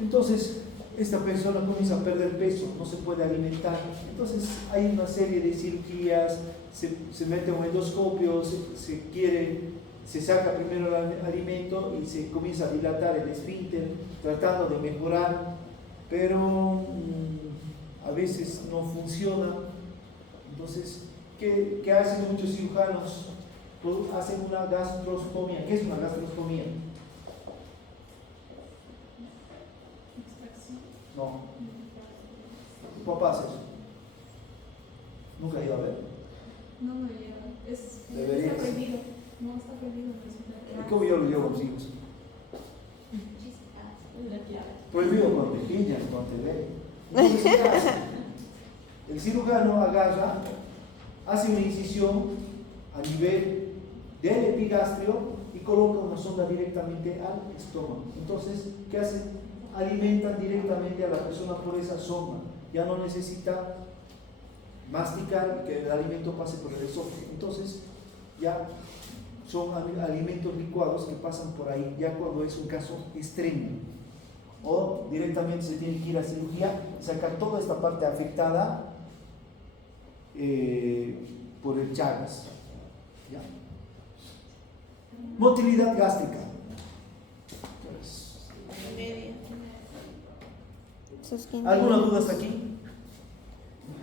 Entonces, esta persona comienza a perder peso, no se puede alimentar. Entonces, hay una serie de cirugías, se mete un endoscopio, se saca primero el alimento y se comienza a dilatar el esfínter, tratando de mejorar, pero a veces no funciona. Entonces, ¿qué hacen muchos cirujanos? Pues hacen una gastroscomía. ¿Qué es una gastroscomía? No. ¿Tu papá hace eso? ¿Nunca he ido a ver? No lo lleva. Deberías. Está prohibido. No está prohibido en el ¿Y cómo yo lo llevo a mis hijos? Prohibido cuando te pillan, cuando te ven. Entonces, ¿qué hace? El cirujano agarra, hace una incisión a nivel del epigastrio y coloca una sonda directamente al estómago. Entonces, ¿qué hace? Alimentan directamente a la persona por esa sonda. Ya no necesita masticar y que el alimento pase por el esófago. Entonces, ya son alimentos licuados que pasan por ahí, ya cuando es un caso extremo. O directamente se tiene que ir a cirugía, sacar toda esta parte afectada por el Chagas. ¿Ya? Motilidad gástrica. ¿Alguna duda hasta aquí?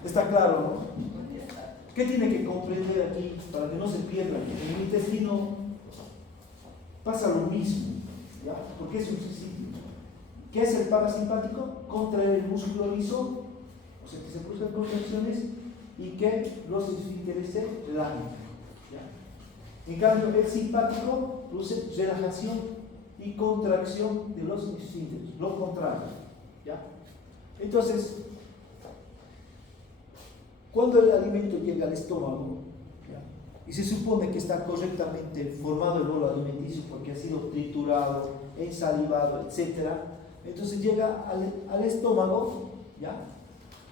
¿Está claro, no? ¿Qué tiene que comprender aquí para que no se pierda? En el intestino pasa lo mismo, ¿ya? Porque es un suicidio. ¿Qué es el parasimpático? Contraer el músculo liso, o sea que se producen contracciones y que los esfínteres se relajen. ¿Ya? En cambio, el simpático produce relajación y contracción de los esfínteres, lo contrario. ¿Ya? Entonces, cuando el alimento llega al estómago, ¿ya? Y se supone que está correctamente formado el bolo alimenticio porque ha sido triturado, ensalivado, etc., entonces llega al estómago, ¿ya?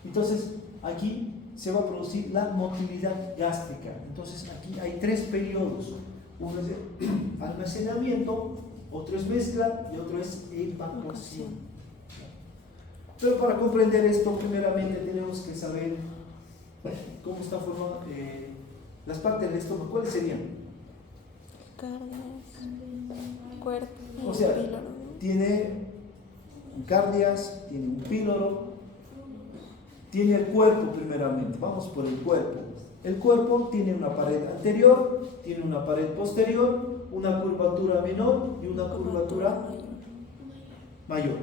Entonces aquí se va a producir la motilidad gástrica. Entonces aquí hay 3 periodos. Uno es almacenamiento, otro es mezcla y otro es evacuación. Pero para comprender esto, primeramente tenemos que saber cómo está formado las partes del estómago. ¿Cuáles serían? Carnes, cuerpo, O sea, píloro. tiene un cardias, tiene un píloro, tiene el cuerpo primeramente. Vamos por el cuerpo. El cuerpo tiene una pared anterior, tiene una pared posterior, una curvatura menor y una curvatura mayor.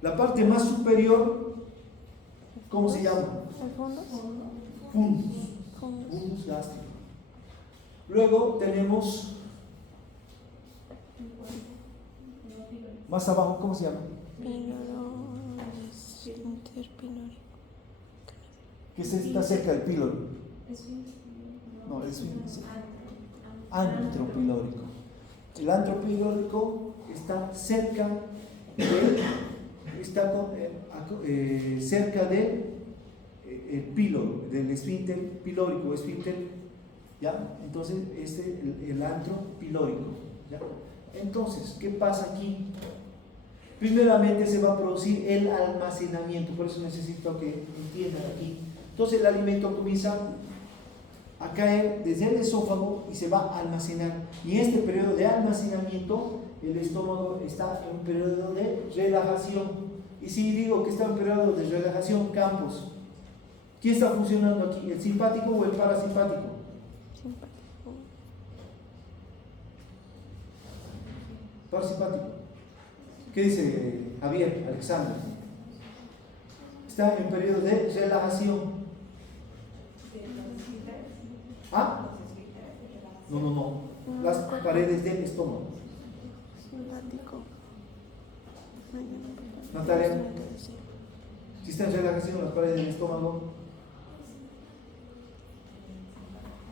La parte más superior, ¿cómo se llama? ¿El fondo? Fundus. Fundus. Fundus gástrico. Luego tenemos más abajo, ¿cómo se llama? Píloro, interpilórico. Que está cerca del píloro. No, es antropilórico. El antropilórico está cerca cerca del píloro, del esfínter pilórico, ¿ya? Entonces, el antropilórico, ¿ya? Entonces, ¿qué pasa aquí? Primeramente se va a producir el almacenamiento, por eso necesito que entiendan aquí. Entonces el alimento comienza a caer desde el esófago y se va a almacenar. Y en este periodo de almacenamiento, el estómago está en un periodo de relajación. Y si digo que está en un periodo de relajación, campos, ¿quién está funcionando aquí? ¿El simpático o el parasimpático? Simpático. Parasimpático. ¿Qué dice Javier, Alexander? Está en periodo de relajación. ¿Ah? No. Las paredes del estómago. Simpático. Natalia, si está en relajación las paredes del estómago,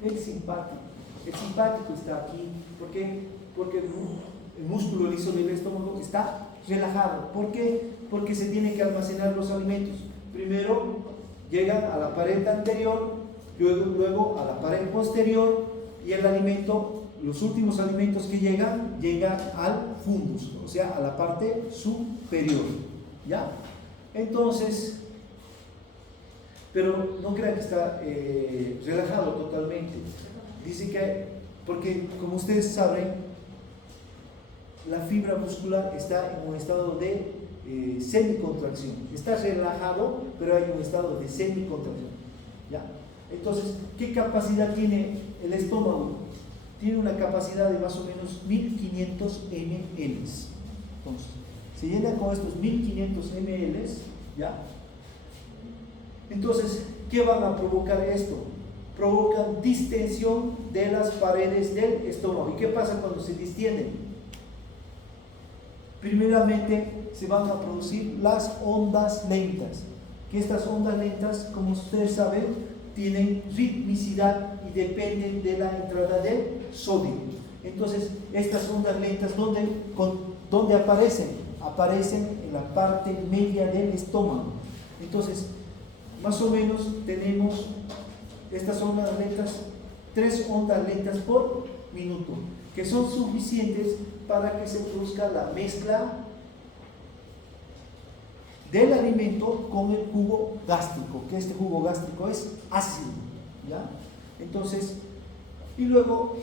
el simpático está aquí. ¿Por qué? Porque el músculo liso del estómago está relajado. ¿Por qué? Porque se tienen que almacenar los alimentos. Primero llegan a la pared anterior, luego a la pared posterior, y el alimento, los últimos alimentos que llegan al fundus, o sea, a la parte superior, ¿ya? Entonces, pero no crean que está relajado totalmente. Dice que, porque como ustedes saben, la fibra muscular está en un estado de semicontracción. Está relajado, pero hay un estado de semicontracción, ¿ya? Entonces, ¿qué capacidad tiene el estómago? Tiene una capacidad de más o menos 1500 ml. Entonces, se llena con estos 1500 ml, ¿ya? Entonces, ¿qué van a provocar esto? Provocan distensión de las paredes del estómago. ¿Y qué pasa cuando se distienden? Primeramente se van a producir las ondas lentas, que estas ondas lentas, como ustedes saben, tienen ritmicidad y dependen de la entrada de sodio. Entonces, estas ondas lentas, ¿dónde aparecen? Aparecen en la parte media del estómago. Entonces, más o menos tenemos estas ondas lentas, 3 ondas lentas por minuto, que son suficientes para que se produzca la mezcla del alimento con el jugo gástrico, que este jugo gástrico es ácido, ¿ya? Entonces, y luego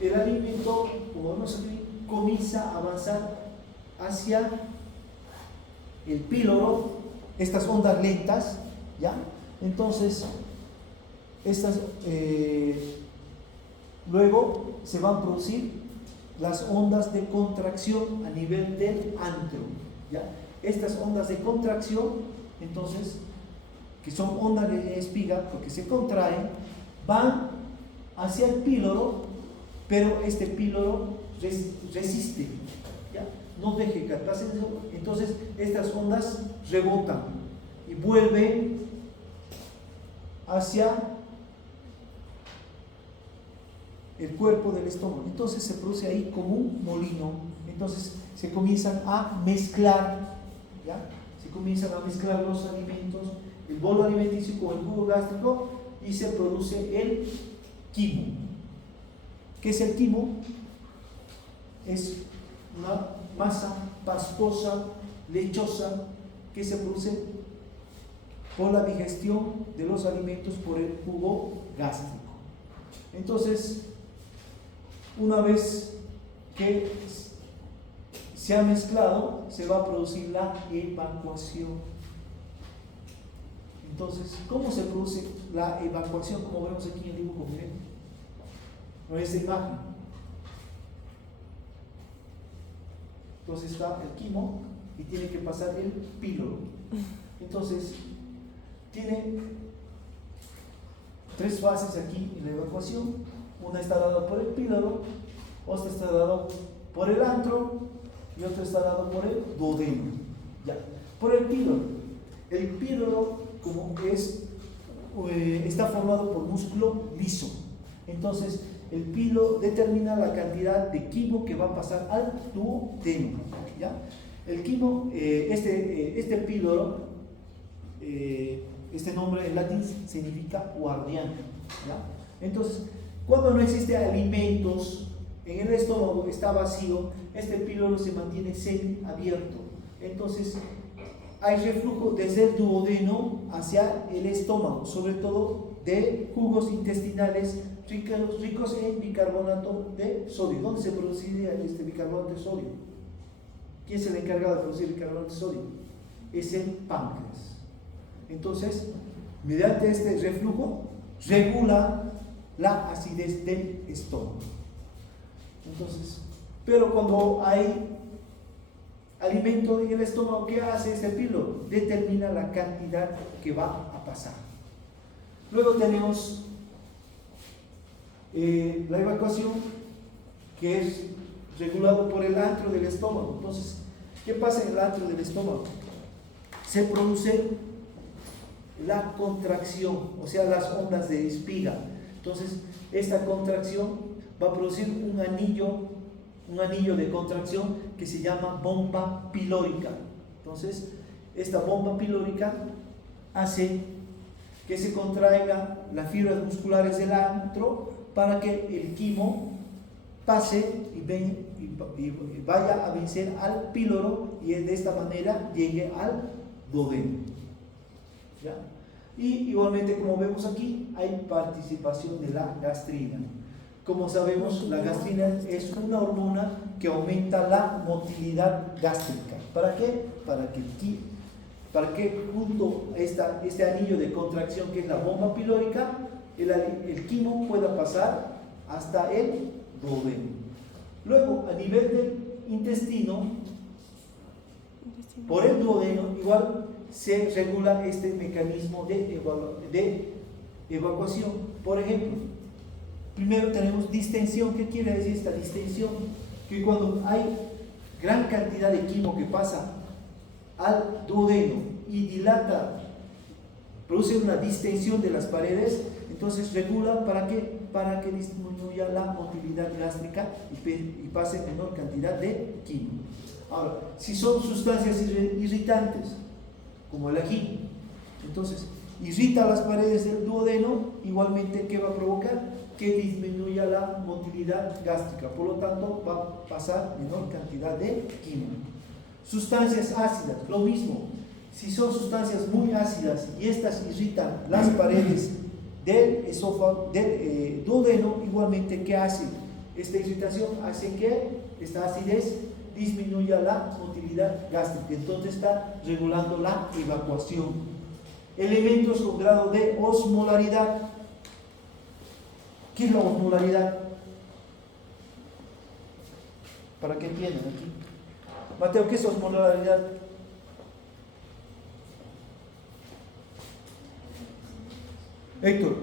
el alimento, como vemos aquí, comienza a avanzar hacia el píloro, estas ondas lentas, ¿ya? Entonces, luego se van a producir las ondas de contracción a nivel del antro, ¿ya? Estas ondas de contracción, entonces, que son ondas de espiga, porque se contraen, van hacia el píloro, pero este píloro resiste, ¿ya? No deje que pase eso. Entonces estas ondas rebotan y vuelven hacia el cuerpo del estómago. Entonces se produce ahí como un molino. Entonces se comienzan a mezclar, ¿ya? Se comienzan a mezclar los alimentos, el bolo alimenticio con el jugo gástrico, y se produce el quimo, ¿Qué es el quimo? Es una masa pastosa, lechosa, que se produce por la digestión de los alimentos por el jugo gástrico. Entonces, una vez que se ha mezclado, se va a producir la evacuación. Entonces, ¿cómo se produce la evacuación? Como vemos aquí en el dibujo, miren, con esta imagen. Entonces está el quimo y tiene que pasar el píloro. Entonces, tiene tres fases aquí en la evacuación. Una está dada por el píloro, otra está dada por el antro y otra está dada por el duodeno. Ya. Por el píloro. El píloro, como está formado por músculo liso. Entonces, el píloro determina la cantidad de quimo que va a pasar al duodeno. ¿Ya? El quimo, este píloro, este nombre en latín significa guardián. ¿Ya? Entonces, cuando no existe alimentos en el estómago, está vacío, este píloro se mantiene semiabierto. Entonces, hay reflujo desde el duodeno hacia el estómago, sobre todo de jugos intestinales ricos en bicarbonato de sodio. ¿Dónde se produciría este bicarbonato de sodio? ¿Quién es el encargado de producir bicarbonato de sodio? Es el páncreas. Entonces, mediante este reflujo, regula la acidez del estómago. Entonces, pero cuando hay alimento en el estómago, ¿qué hace este píloro? Determina la cantidad que va a pasar. Luego tenemos la evacuación, que es regulado por el antro del estómago. Entonces, ¿qué pasa en el antro del estómago? Se produce la contracción, o sea, las ondas de espiga. Entonces, esta contracción va a producir un anillo de contracción que se llama bomba pilórica. Entonces, esta bomba pilórica hace que se contraigan las fibras musculares del antro para que el quimo pase y vaya a vencer al píloro y de esta manera llegue al duodeno. ¿Ya? Y igualmente, como vemos aquí, hay participación de la gastrina. Como sabemos, la gastrina es una hormona que aumenta la motilidad gástrica. ¿Para qué? Para que junto a este anillo de contracción que es la bomba pilórica, el quimo pueda pasar hasta el duodeno. Luego, a nivel del intestino, por el duodeno, igual se regula este mecanismo de evacuación. Por ejemplo, primero tenemos distensión. ¿Qué quiere decir esta distensión? Que cuando hay gran cantidad de quimo que pasa al duodeno y dilata, produce una distensión de las paredes, entonces regula ¿para qué? Para que disminuya la motilidad gástrica y pase menor cantidad de quimo. Ahora, si son sustancias irritantes, como el ají, entonces irrita las paredes del duodeno, igualmente ¿qué va a provocar? Que disminuya la motilidad gástrica, por lo tanto va a pasar menor cantidad de quimo. Sustancias ácidas, lo mismo. Si son sustancias muy ácidas y estas irritan las paredes del esófago, del duodeno, igualmente ¿qué hace? Esta irritación hace que esta acidez disminuya la motilidad gástrica, entonces está regulando la evacuación. Elementos con grado de osmolaridad. ¿Qué es la osmolaridad? Para que entiendan aquí. Mateo, ¿qué es osmolaridad? Héctor,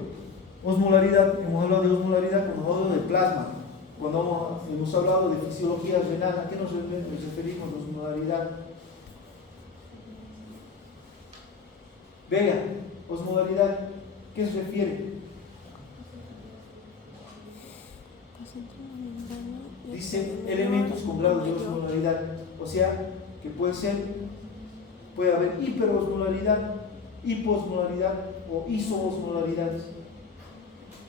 osmolaridad, hemos hablado de osmolaridad cuando hemos hablado de plasma, cuando hemos hablado de fisiología renal. ¿A qué nos referimos a osmolaridad? Vea, osmolaridad, ¿qué se refiere? Dice elementos con grado de osmolaridad, o sea que puede haber hiperosmolaridad, hiposmolaridad o isoosmolaridad.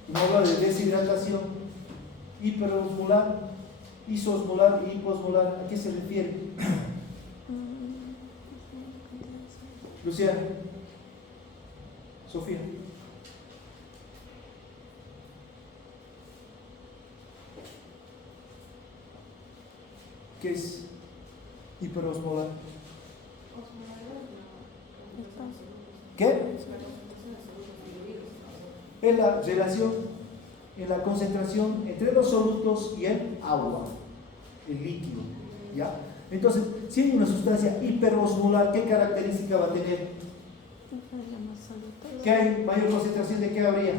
No habla de deshidratación, hiperosmolar, isoosmolar y hiposmolar. ¿A qué se refiere? Luciana, Sofía. ¿Qué es hiperosmolar? ¿Qué? Es la relación en la concentración entre los solutos y el agua, el líquido, ¿ya? Entonces, si hay una sustancia hiperosmolar, ¿qué característica va a tener? ¿Qué hay mayor concentración de qué habría?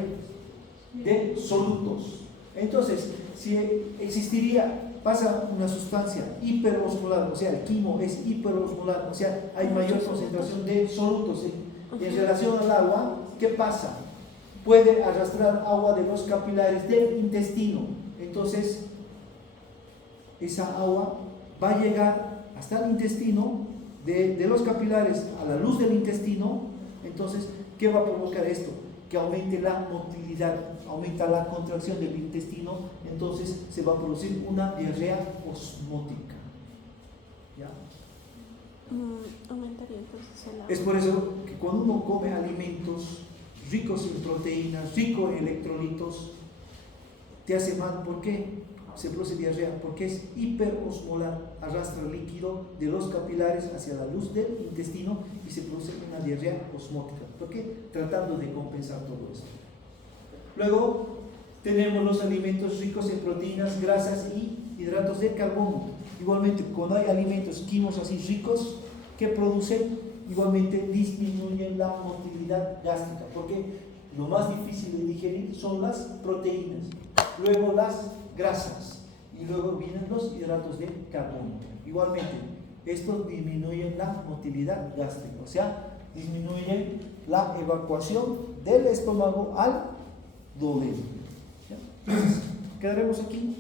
De solutos. Entonces, si existiría, pasa una sustancia hiperosmolar, o sea, el quimo es hiperosmolar, o sea, hay mayor concentración de solutos en relación al agua, ¿qué pasa? Puede arrastrar agua de los capilares del intestino. Entonces, esa agua va a llegar hasta el intestino, de los capilares a la luz del intestino. Entonces, ¿qué va a provocar esto? Que aumente la motilidad, aumenta la contracción del intestino, entonces se va a producir una diarrea osmótica. ¿Ya? Aumentaría entonces el agua. Es por eso que cuando uno come alimentos ricos en proteínas, ricos en electrolitos, te hace mal. ¿Por qué? Se produce diarrea, porque es hiperosmolar, arrastra el líquido de los capilares hacia la luz del intestino y se produce una diarrea osmótica. ¿Por qué? Tratando de compensar todo esto. Luego tenemos los alimentos ricos en proteínas, grasas y hidratos de carbono. Igualmente, cuando hay alimentos químicos así ricos, ¿qué producen? Igualmente disminuyen la motilidad gástrica, porque lo más difícil de digerir son las proteínas, luego las grasas y luego vienen los hidratos de carbono. Igualmente, estos disminuyen la motilidad gástrica, o sea, disminuyen la evacuación del estómago al duodeno. Entonces, quedaremos aquí.